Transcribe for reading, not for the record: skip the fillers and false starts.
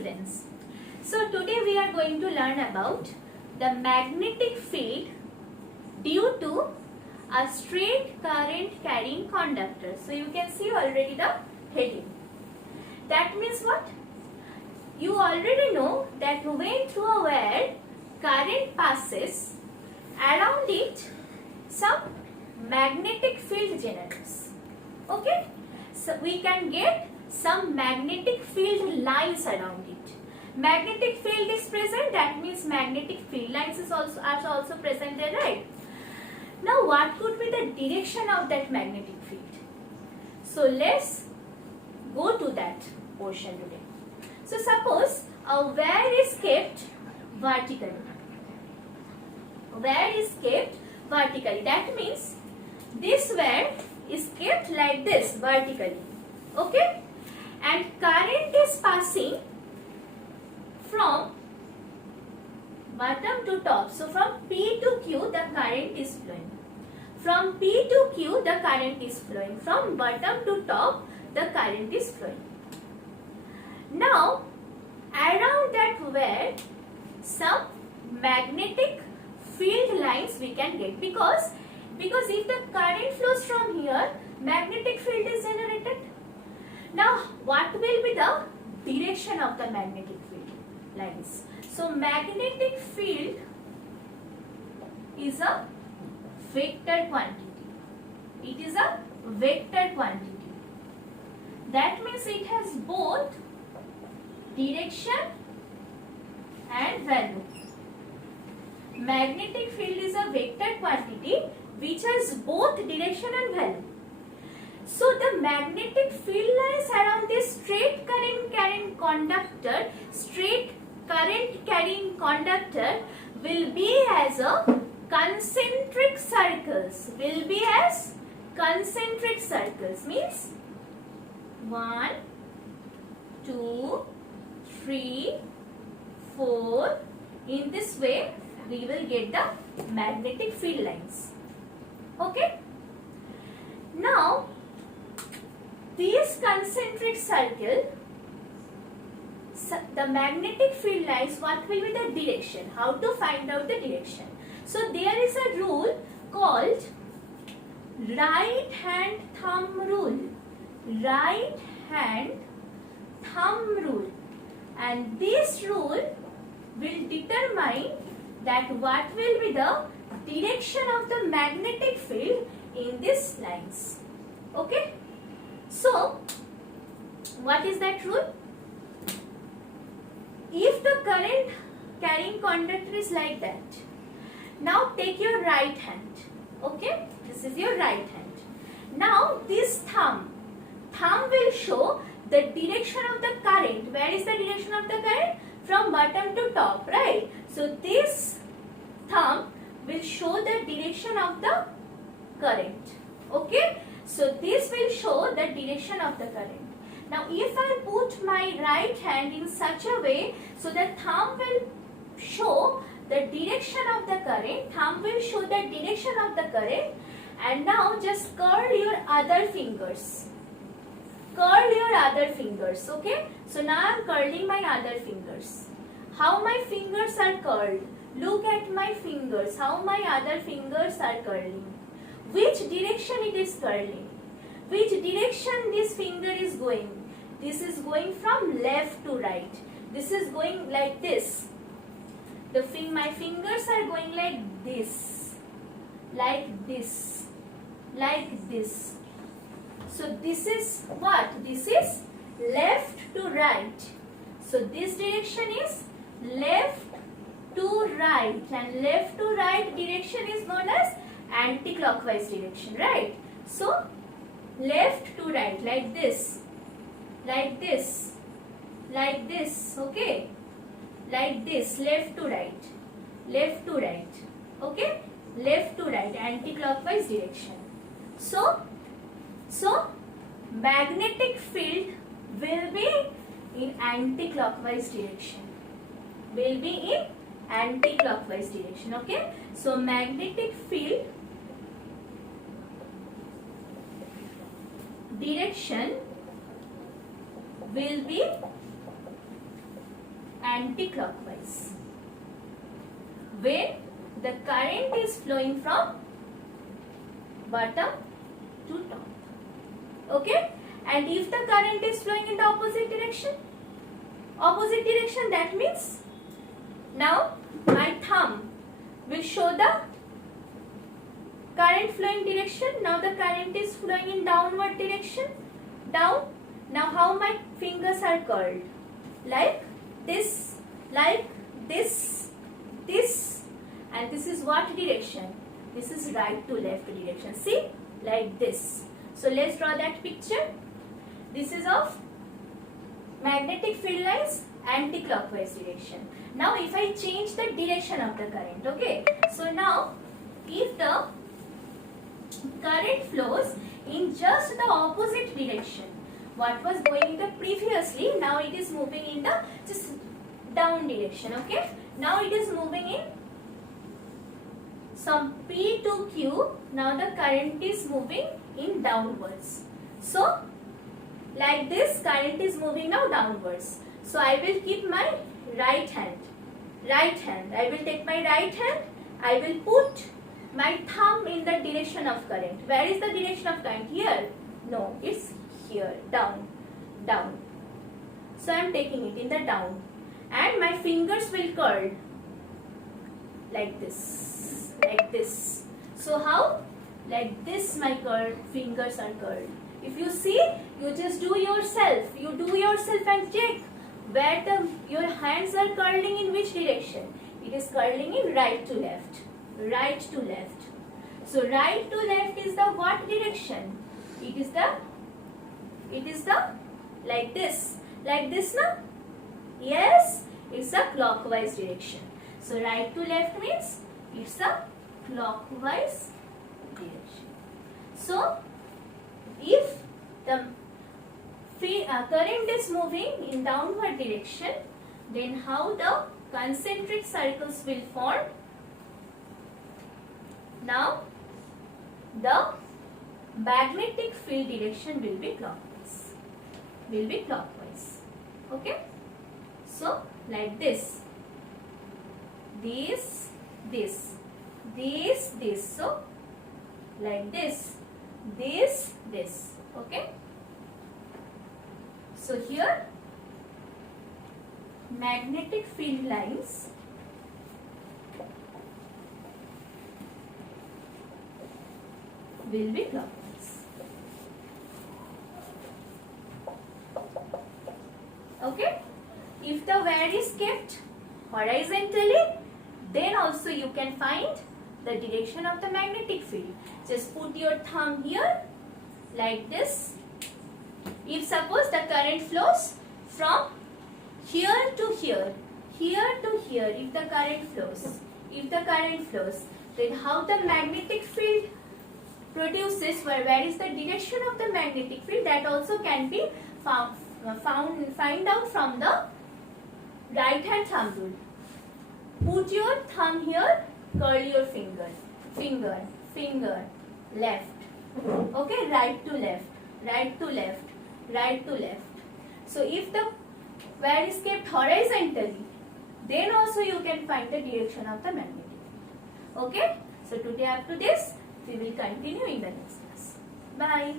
students. So today we are going to learn about the magnetic field due to a straight current carrying conductor. So you can see already the heading. That means what? You already know that when through a wire current passes, around it some magnetic field generates. Okay? So we can get some magnetic field lines around it. Magnetic field is present, that means magnetic field lines are also present there, right? Now what could be the direction of that magnetic field? So let's go to that portion today. So suppose a wire is kept vertically. Wire is kept vertically. That means this wire is kept like this vertically. Okay? And current is passing from bottom to top. So from P to Q the current is flowing. From P to Q the current is flowing. From bottom to top the current is flowing. Now around that wire some magnetic field lines we can get because if the current flows from here, magnetic field is generated. Now what will be the direction of the magnetic field lines? So magnetic field is a vector quantity. It is a vector quantity. That means it has both direction and value. Magnetic field is a vector quantity which has both direction and value. So the magnetic field lines around this straight current carrying conductor will be as a concentric circles. Will be as concentric circles, means 1, 2, 3, 4. In this way we will get the magnetic field lines. Okay? Now these concentric circle, the magnetic field lines, what will be the direction? How to find out the direction? So there is a rule called right hand thumb rule. Right hand thumb rule. And this rule will determine that what will be the direction of the magnetic field in these lines. Okay? So, what is that rule? If the current carrying conductor is like that, now take your right hand. Okay? This is your right hand. Now, this thumb will show the direction of the current. Where is the direction of the current? From bottom to top, right? So this thumb will show the direction of the current. Okay? So this will show the direction of the current. Now if I put my right hand in such a way, so the thumb will show the direction of the current. Thumb will show the direction of the current. And now just curl your other fingers. Curl your other fingers, okay? So now I am curling my other fingers. How my fingers are curled? Look at my fingers, how my other fingers are curling. Which direction it is curling? Which direction this finger is going? This is going from left to right. This is going like this. My fingers are going like this. Like this. Like this. So this is what? This is left to right. So this direction is left to right, and left to right direction is known as anti-clockwise direction, right? So left to right, like this, like this, like this, okay? Like this, left to right, left to right, okay? Left to right, anti-clockwise direction. So magnetic field will be in anti-clockwise direction. Will be in anti-clockwise direction. Okay? So magnetic field direction will be anti-clockwise. When the current is flowing from bottom to top. Okay? And if the current is flowing in the opposite direction, that means now my thumb will show the current flowing direction. Now the current is flowing in downward direction, down. Now how my fingers are curled? Like this, this, and this is what direction? This is right to left direction. See, like this. So let's draw that picture. This is of magnetic field lines anti-clockwise direction. Now if I change the direction of the current, okay. So now if the current flows in just the opposite direction, what was going in the previously, now it is moving in the just down direction, okay. Now it is moving in some P to Q. Now the current is moving in downwards. So like this, current is moving now downwards. So I will keep my right hand. I will take my right hand. I will put my thumb in the direction of current. Where is the direction of current? Here? No, it's here. Down. So I am taking it in the down. And my fingers will curl like this. So how? Like this my fingers are curled. If you see, you just do yourself. You do yourself and check where your hands are curling in which direction. It is curling in right to left. So right to left is the what direction? It is the like this na? Yes, it's a clockwise direction. So right to left means it's a clockwise direction. So if the current is moving in downward direction, then how the concentric circles will form? Now the magnetic field direction will be clockwise. Okay? So like this. This. So like this. Okay? So here magnetic field lines will be clockwise. Okay? If the wire is kept horizontally, then also you can find the direction of the magnetic field. Just put your thumb here like this. If suppose the current flows from here to here to here, if the current flows, then how the magnetic field produces, where is the direction of the magnetic field, that also can be find out from the right hand thumb rule. Put your thumb here, curl your finger, left. Okay, right to left. So if the wire is kept horizontally, then also you can find the direction of the magnetic field. Okay, so today up to this, we will continue in the next class. Bye.